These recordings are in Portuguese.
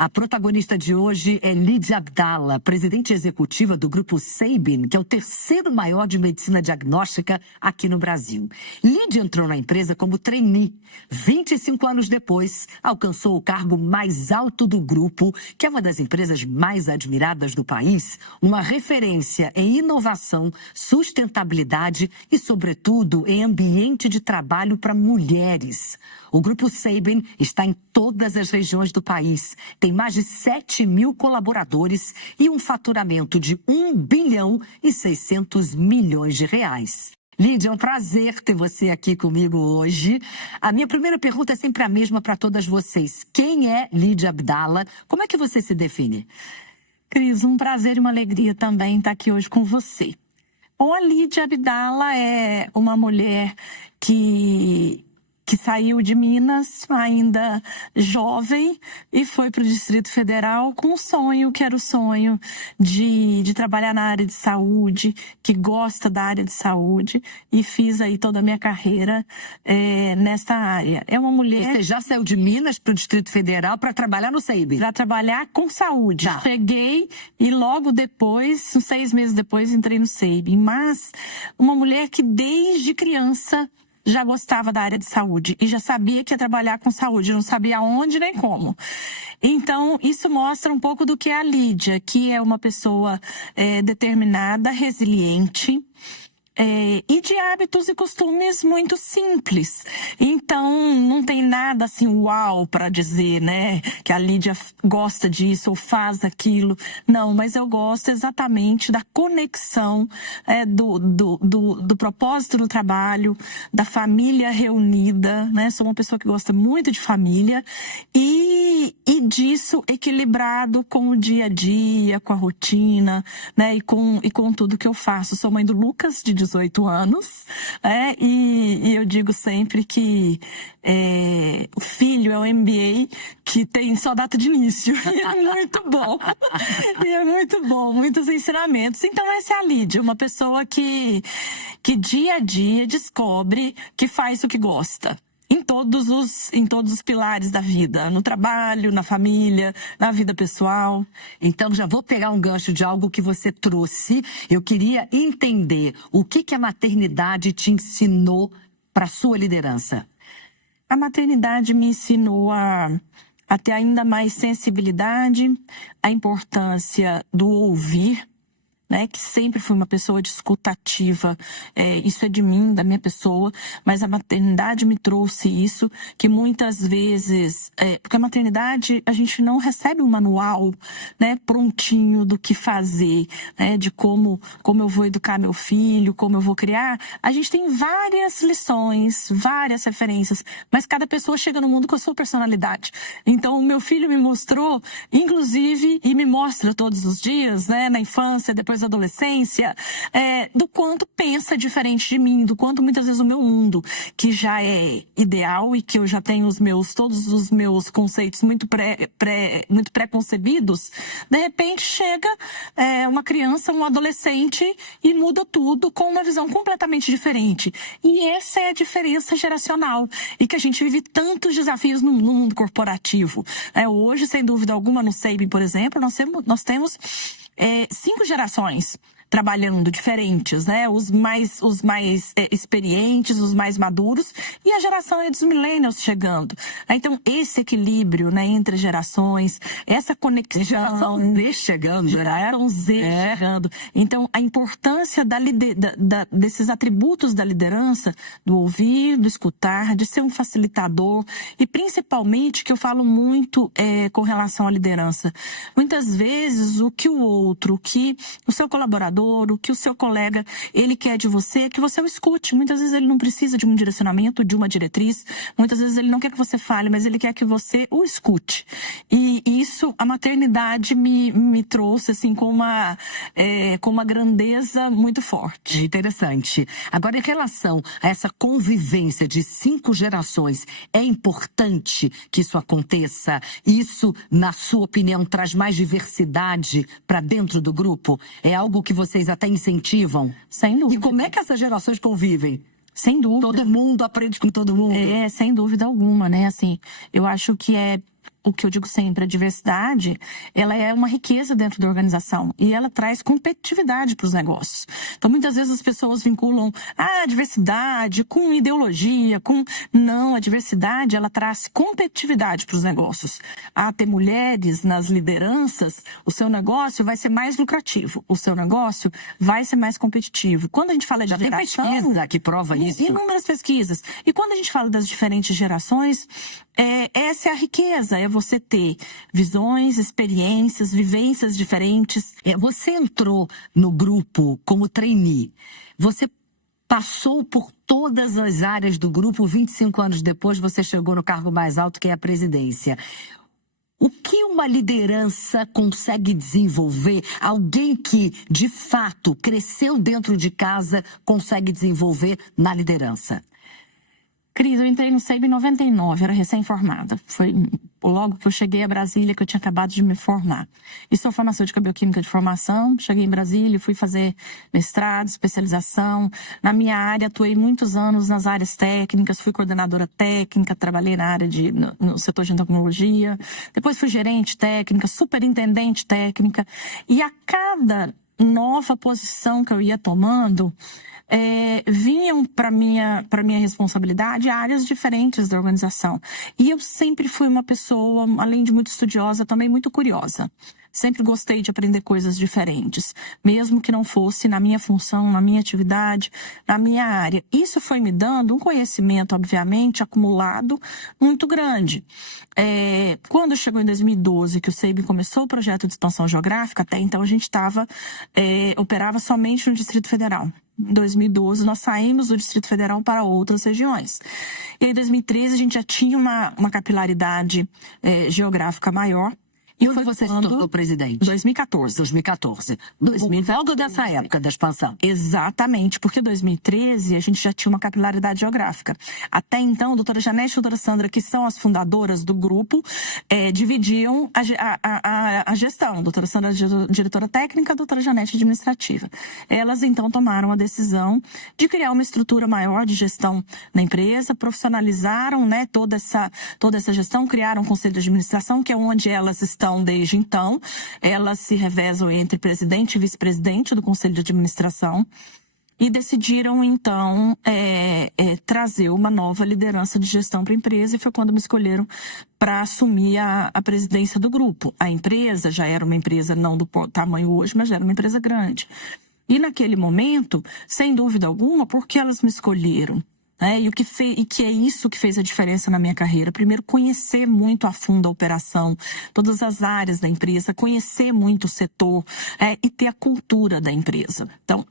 A protagonista de hoje é Lídia Abdala, presidente executiva do Grupo Sabin, que é o terceiro maior de medicina diagnóstica aqui no Brasil. Lídia entrou na empresa como trainee. 25 anos depois, alcançou o cargo mais alto do grupo, que é uma das empresas mais admiradas do país, uma referência em inovação, sustentabilidade e, sobretudo, em ambiente de trabalho para mulheres. O Grupo Sabin está em todas as regiões do país, tem mais de 7 mil colaboradores e um faturamento de 1 bilhão e 600 milhões de reais. Lídia, é um prazer ter você aqui comigo hoje. A minha primeira pergunta é sempre a mesma para todas vocês. Quem é Lídia Abdala? Como é que você se define? Cris, um prazer e uma alegria também estar aqui hoje com você. Bom, a Lídia Abdala é uma mulher que saiu de Minas ainda jovem e foi para o Distrito Federal com um sonho, que era o sonho de trabalhar na área de saúde, que gosta da área de saúde, e fiz aí toda a minha carreira nesta área. É uma mulher... Você já saiu de Minas para o Distrito Federal para trabalhar no Sabin? Para trabalhar com saúde. Tá. Cheguei e logo depois, uns 6 meses depois, entrei no Sabin. Mas uma mulher que desde criança já gostava da área de saúde e já sabia que ia trabalhar com saúde, não sabia onde nem como. Então, isso mostra um pouco do que é a Lídia, que é uma pessoa determinada, resiliente, e de hábitos e costumes muito simples. Então, não tem nada assim, uau, para dizer, né, que a Lídia gosta disso ou faz aquilo. Não, mas eu gosto exatamente da conexão do propósito do trabalho, da família reunida, né? Sou uma pessoa que gosta muito de família e disso equilibrado com o dia a dia, com a rotina, né? E com tudo que eu faço. Sou mãe do Lucas, de 18 anos, e eu digo sempre que o filho é um MBA que tem só data de início. E é muito bom. E é muito bom, muitos ensinamentos. Então essa é a Lídia, uma pessoa que dia a dia descobre que faz o que gosta. Em todos os pilares da vida, no trabalho, na família, na vida pessoal. Então, já vou pegar um gancho de algo que você trouxe. Eu queria entender o que a maternidade te ensinou para a sua liderança. A maternidade me ensinou a ter ainda mais sensibilidade, a importância do ouvir, né, que sempre fui uma pessoa de escuta ativa, isso é de mim, da minha pessoa, mas a maternidade me trouxe isso, que muitas vezes, porque a maternidade, a gente não recebe um manual, né, prontinho do que fazer, né, de como eu vou educar meu filho, como eu vou criar. A gente tem várias lições, várias referências, mas cada pessoa chega no mundo com a sua personalidade. Então, o meu filho me mostrou, inclusive, e me mostra todos os dias, né, na infância, depois da adolescência, do quanto pensa diferente de mim, do quanto muitas vezes o meu mundo, que já é ideal e que eu já tenho todos os meus conceitos muito pré-concebidos, de repente chega uma criança, um adolescente e muda tudo com uma visão completamente diferente. E essa é a diferença geracional e que a gente vive tantos desafios no mundo corporativo. Hoje, sem dúvida alguma, no Sabin, por exemplo, nós temos 5 gerações trabalhando diferentes, né? Os mais experientes, os mais maduros, e a geração dos millennials chegando. Então, esse equilíbrio, né, entre gerações, essa conexão... Geração Z chegando, né? Geração Z chegando. Então, a importância desses atributos da liderança, do ouvir, do escutar, de ser um facilitador, e principalmente, que eu falo muito com relação à liderança. Muitas vezes, o que o outro, o que o seu colaborador, o que o seu colega, ele quer de você, é que você o escute. Muitas vezes ele não precisa de um direcionamento, de uma diretriz. Muitas vezes ele não quer que você fale, mas ele quer que você o escute. E isso, a maternidade me trouxe, assim, com uma grandeza muito forte. É interessante. Agora, em relação a essa convivência de 5 gerações, é importante que isso aconteça? Isso, na sua opinião, traz mais diversidade para dentro do grupo? É algo que vocês até incentivam? Sem dúvida. E como é que essas gerações convivem? Sem dúvida. Todo mundo aprende com todo mundo. Sem dúvida alguma, né? Assim, eu acho que o que eu digo sempre, a diversidade, ela é uma riqueza dentro da organização e ela traz competitividade para os negócios. Então, muitas vezes as pessoas vinculam a diversidade com ideologia, Não, a diversidade, ela traz competitividade para os negócios. Ter mulheres nas lideranças, o seu negócio vai ser mais lucrativo, o seu negócio vai ser mais competitivo. Quando a gente fala de geração... Tem pesquisa que prova isso. Inúmeras pesquisas. E quando a gente fala das diferentes gerações, essa é a riqueza, é você ter visões, experiências, vivências diferentes. Você entrou no grupo como trainee. Você passou por todas as áreas do grupo. 25 anos depois, você chegou no cargo mais alto, que é a presidência. O que uma liderança consegue desenvolver? Alguém que, de fato, cresceu dentro de casa, consegue desenvolver na liderança? Cris, eu entrei no SEIB em 99, era recém-formada. Foi logo que eu cheguei a Brasília que eu tinha acabado de me formar. E sou farmacêutica bioquímica de formação. Cheguei em Brasília, fui fazer mestrado, especialização. Na minha área, atuei muitos anos nas áreas técnicas, fui coordenadora técnica, trabalhei na área no setor de tecnologia. Depois fui gerente técnica, superintendente técnica. E a cada nova posição que eu ia tomando, vinham para minha responsabilidade áreas diferentes da organização. E eu sempre fui uma pessoa, além de muito estudiosa, também muito curiosa. Sempre gostei de aprender coisas diferentes, mesmo que não fosse na minha função, na minha atividade, na minha área. Isso foi me dando um conhecimento, obviamente, acumulado muito grande. Quando chegou em 2012, que o SEIB começou o projeto de expansão geográfica, até então a gente operava somente no Distrito Federal. Em 2012, nós saímos do Distrito Federal para outras regiões. E em 2013, a gente já tinha uma capilaridade geográfica maior. E quando você se tornou presidente? 2014. 2014. Logo dessa época da expansão. Exatamente, porque em 2013 a gente já tinha uma capilaridade geográfica. Até então, a doutora Janete e a doutora Sandra, que são as fundadoras do grupo, dividiam a gestão. A doutora Sandra, diretora técnica, a doutora Janete, administrativa. Elas, então, tomaram a decisão de criar uma estrutura maior de gestão na empresa, profissionalizaram, né, toda essa gestão, criaram um conselho de administração, que é onde elas estão desde então. Elas se revezam entre presidente e vice-presidente do Conselho de Administração e decidiram, então, trazer uma nova liderança de gestão para a empresa, e foi quando me escolheram para assumir a presidência do grupo. A empresa já era uma empresa não do tamanho hoje, mas já era uma empresa grande. E naquele momento, sem dúvida alguma, por que elas me escolheram? E que é isso que fez a diferença na minha carreira. Primeiro, conhecer muito a fundo a operação, todas as áreas da empresa, conhecer muito o setor e ter a cultura da empresa. Então,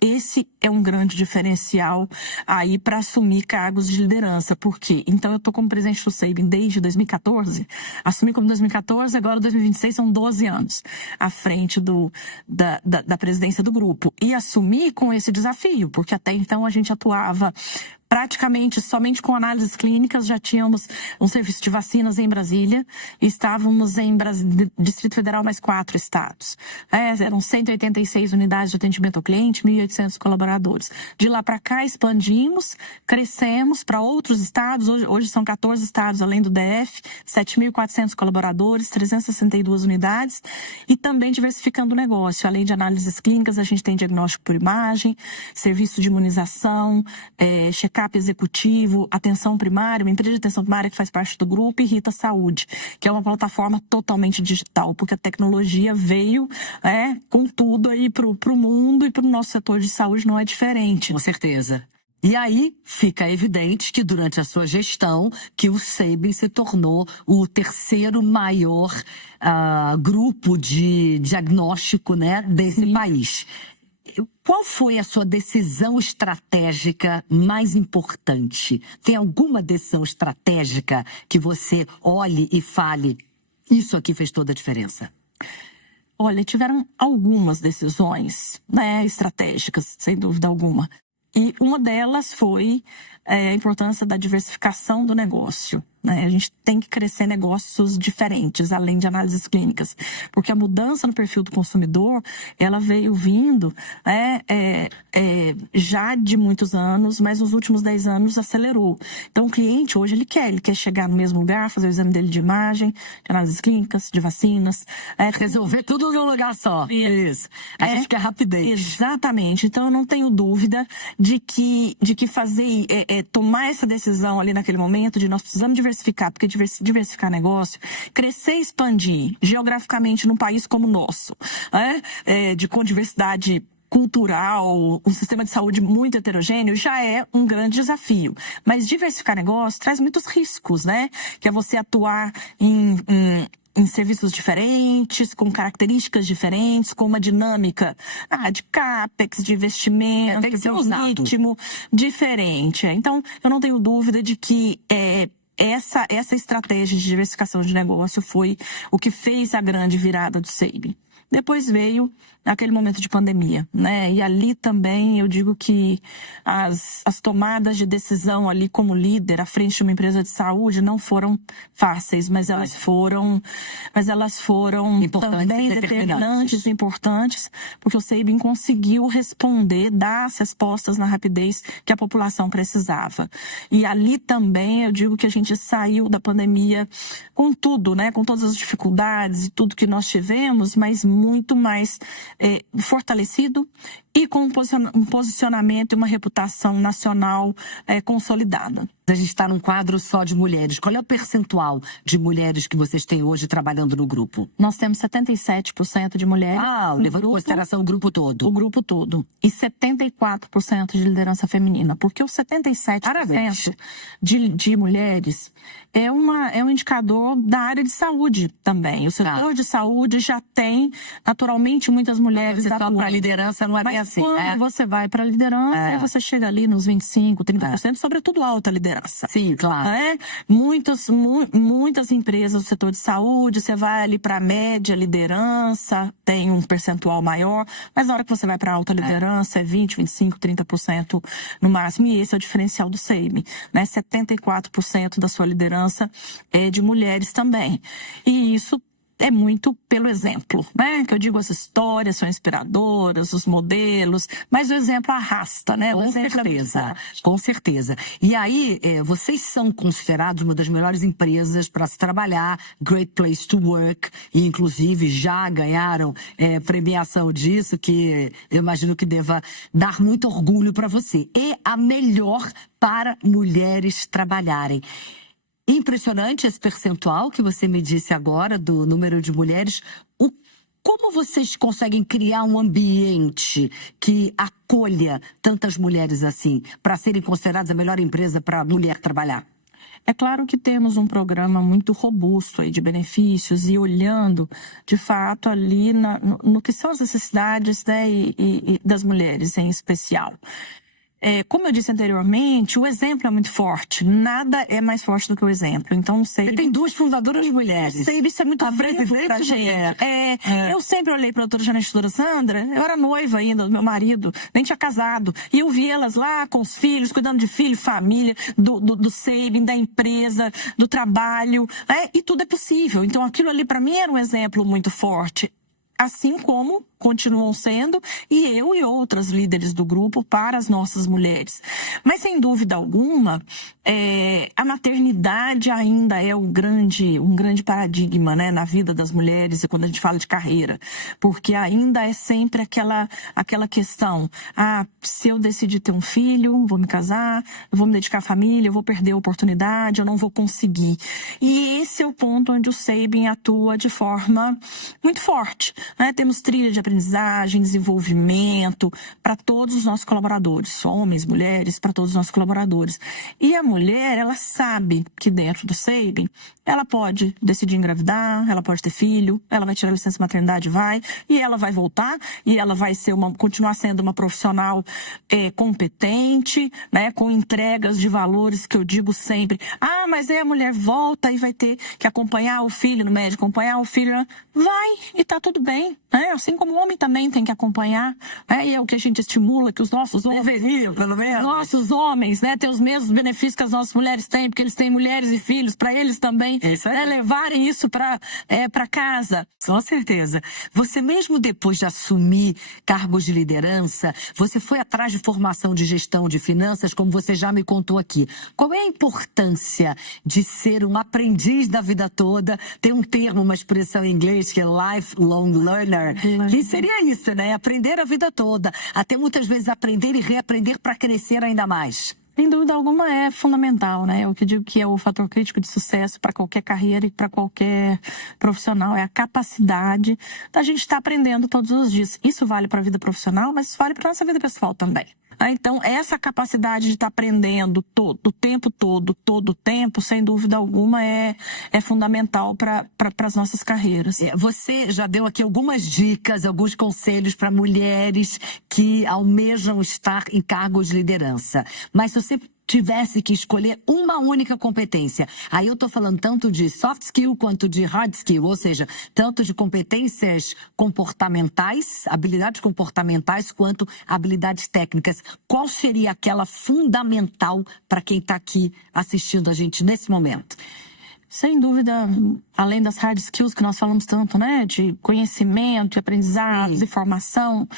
esse é um grande diferencial aí para assumir cargos de liderança. Por quê? Então, eu estou como presidente do SEIB desde 2014, assumi como 2014, agora 2026 são 12 anos à frente da presidência do grupo. E assumi com esse desafio, porque até então a gente atuava praticamente somente com análises clínicas. Já tínhamos um serviço de vacinas em Brasília e estávamos em Distrito Federal mais 4 estados. Eram 186 unidades de atendimento ao cliente, 1.800 colaboradores. De lá para cá expandimos, crescemos para outros estados. Hoje são 14 estados além do DF, 7.400 colaboradores, 362 unidades, e também diversificando o negócio. Além de análises clínicas, a gente tem diagnóstico por imagem, serviço de imunização, check-up executivo, atenção primária, uma empresa de atenção primária que faz parte do grupo, e Rita Saúde, que é uma plataforma totalmente digital, porque a tecnologia veio com tudo aí pro mundo, e pro nosso setor de saúde não é diferente. Com certeza. E aí fica evidente que durante a sua gestão que o SEIB se tornou o terceiro maior grupo de diagnóstico, né, desse país. Qual foi a sua decisão estratégica mais importante? Tem alguma decisão estratégica que você olhe e fale, isso aqui fez toda a diferença? Olha, tiveram algumas decisões, estratégicas, sem dúvida alguma. E uma delas foi a importância da diversificação do negócio. né? A gente tem que crescer negócios diferentes, além de análises clínicas. Porque a mudança no perfil do consumidor, ela veio vindo, né, já de muitos anos, mas nos últimos 10 anos acelerou. Então, o cliente hoje, ele quer chegar no mesmo lugar, fazer o exame dele de imagem, de análises clínicas, de vacinas. Resolver tudo num lugar só. Isso. A gente quer rapidez. Exatamente. Então, eu não tenho dúvida de que fazer, tomar essa decisão ali naquele momento, de nós precisamos diversificar, porque diversificar negócio, crescer e expandir geograficamente num país como o nosso, com diversidade cultural, um sistema de saúde muito heterogêneo, já é um grande desafio. Mas diversificar negócio traz muitos riscos, né? Que é você atuar em serviços diferentes, com características diferentes, com uma dinâmica de CAPEX, de investimento, tem que ser um ritmo diferente. Então, eu não tenho dúvida de que essa estratégia de diversificação de negócio foi o que fez a grande virada do SEIB. Depois veio aquele momento de pandemia, né? E ali também eu digo que as tomadas de decisão ali como líder à frente de uma empresa de saúde não foram fáceis, mas elas foram também determinantes e importantes, porque o SEIB conseguiu dar as respostas na rapidez que a população precisava. E ali também eu digo que a gente saiu da pandemia com tudo, né? Com todas as dificuldades e tudo que nós tivemos, mas muito mais fortalecido e com um posicionamento e uma reputação nacional consolidada. A gente está num quadro só de mulheres. Qual é o percentual de mulheres que vocês têm hoje trabalhando no grupo? Nós temos 77% de mulheres. Levando em consideração o grupo todo. O grupo todo. E 74% de liderança feminina. Porque os 77% de mulheres é um indicador da área de saúde também. O setor de saúde já tem, naturalmente, muitas mulheres atuando. Para a liderança não é bem assim. Quando você vai para a liderança, você chega ali nos 25%, 30%, sobretudo alta liderança. Sim, claro. Muitas empresas do setor de saúde, você vai ali para a média liderança, tem um percentual maior, mas na hora que você vai para a alta liderança é 20%, 25%, 30% no máximo, e esse é o diferencial do SEIB, né? 74% da sua liderança é de mulheres também. E isso é muito pelo exemplo, né? Que eu digo, as histórias são inspiradoras, os modelos, mas o exemplo arrasta, né? Com certeza. E aí, vocês são considerados uma das melhores empresas para se trabalhar, Great Place to Work, e inclusive já ganharam premiação disso, que eu imagino que deva dar muito orgulho para você. É a melhor para mulheres trabalharem. Impressionante esse percentual que você me disse agora do número de mulheres. Como vocês conseguem criar um ambiente que acolha tantas mulheres assim, para serem consideradas a melhor empresa para a mulher trabalhar? É claro que temos um programa muito robusto aí de benefícios e olhando, de fato, ali no que são as necessidades, né, e das mulheres em especial. Como eu disse anteriormente, o exemplo é muito forte. Nada é mais forte do que o exemplo. Então, tem 2 fundadoras mulheres. Isso é muito presidente pra gente. Eu sempre olhei para a doutora Janete e doutora Sandra, eu era noiva ainda do meu marido, nem tinha casado. E eu vi elas lá com os filhos, cuidando de filho, família, do SEIB, da empresa, do trabalho. E tudo é possível. Então, aquilo ali para mim era um exemplo muito forte. Assim como continuam sendo, e eu e outras líderes do grupo para as nossas mulheres. Mas, sem dúvida alguma, a maternidade ainda é um grande paradigma, né, na vida das mulheres, e quando a gente fala de carreira. Porque ainda é sempre aquela questão, se eu decidir ter um filho, vou me casar, eu vou me dedicar à família, eu vou perder a oportunidade, eu não vou conseguir. E esse é o ponto onde o SEIB atua de forma muito forte, né? Temos trilha de aprendizagem, desenvolvimento para todos os nossos colaboradores, homens, mulheres, para todos os nossos colaboradores. E a mulher, ela sabe que dentro do SEIB, ela pode decidir engravidar, ela pode ter filho, ela vai tirar a licença maternidade, e ela vai voltar, e ela vai continuar sendo uma profissional competente, né, com entregas de valores que eu digo sempre, mas aí a mulher volta e vai ter ter que acompanhar o filho no médico, acompanhar o filho, vai e tá tudo bem, né? Assim como o homem também tem que acompanhar, né? E é o que a gente estimula, que os nossos homens, Deveriam, pelo menos. nossos homens, né, ter os mesmos benefícios que as nossas mulheres têm, porque eles têm mulheres e filhos, para eles também, Isso aí. né, levarem isso para casa. Com certeza. Você mesmo depois de assumir cargos de liderança, você foi atrás de formação de gestão de finanças, como você já me contou aqui. Qual é a importância de ser um aprendiz da vida toda? Tem um termo, uma expressão em inglês que é lifelong learner, que seria isso, né? Aprender a vida toda. Até muitas vezes aprender e reaprender para crescer ainda mais. Sem dúvida alguma é fundamental, né? Eu que digo que é o fator crítico de sucesso para qualquer carreira e para qualquer profissional. É a capacidade da gente estar aprendendo todos os dias. Isso vale para a vida profissional, mas isso vale para a nossa vida pessoal também. Então, essa capacidade de estar aprendendo o tempo todo, todo o tempo, sem dúvida alguma, é fundamental para as nossas carreiras. Você já deu aqui algumas dicas, alguns conselhos para mulheres que almejam estar em cargos de liderança. Mas se você tivesse que escolher uma única competência, aí eu tô falando tanto de soft skill quanto de hard skill, ou seja, tanto de competências comportamentais, habilidades comportamentais, quanto habilidades técnicas. Qual seria aquela fundamental para quem está aqui assistindo a gente nesse momento? Sem dúvida, além das hard skills que nós falamos tanto, né? De conhecimento, aprendizados e formação,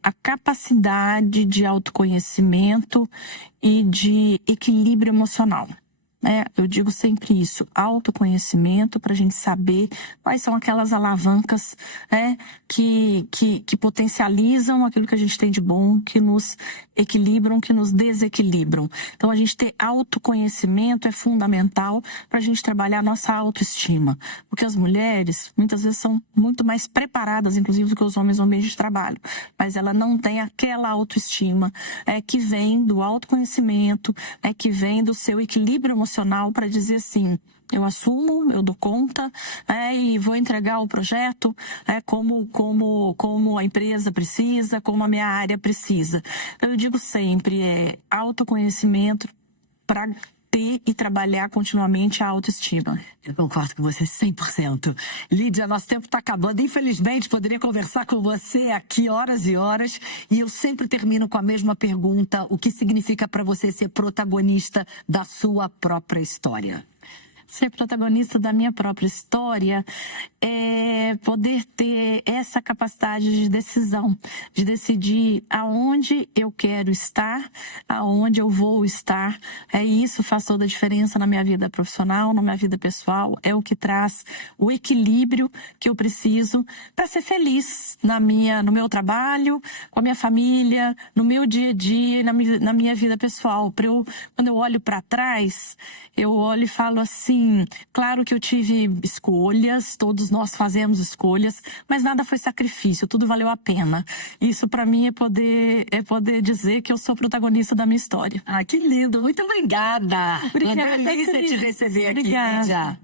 a capacidade de autoconhecimento e de equilíbrio emocional. Eu digo sempre isso, autoconhecimento para a gente saber quais são aquelas alavancas que potencializam aquilo que a gente tem de bom, que nos equilibram, que nos desequilibram. Então, a gente ter autoconhecimento é fundamental para a gente trabalhar a nossa autoestima. Porque as mulheres, muitas vezes, são muito mais preparadas, inclusive, do que os homens no ambiente de trabalho. Mas ela não tem aquela autoestima que vem do autoconhecimento, que vem do seu equilíbrio emocional para dizer assim, eu assumo, eu dou conta e vou entregar o projeto como a empresa precisa, como a minha área precisa. Eu digo sempre, autoconhecimento para ter e trabalhar continuamente a autoestima. Eu concordo com você 100%. Lídia, nosso tempo está acabando. Infelizmente, poderia conversar com você aqui horas e horas. E eu sempre termino com a mesma pergunta. O que significa para você ser protagonista da sua própria história? Ser protagonista da minha própria história é poder ter essa capacidade de decisão, de decidir aonde eu quero estar, aonde eu vou estar. E isso faz toda a diferença na minha vida profissional, na minha vida pessoal. É o que traz o equilíbrio que eu preciso para ser feliz no meu trabalho, com a minha família, no meu dia a dia, na minha vida pessoal. Quando eu olho para trás, eu olho e falo assim, claro que eu tive escolhas, todos nós fazemos escolhas, mas nada foi sacrifício, tudo valeu a pena. Isso para mim é poder dizer que eu sou protagonista da minha história. Ah, que lindo! Muito obrigada! Obrigada, Uma delícia te receber aqui, Obrigada. Lídia.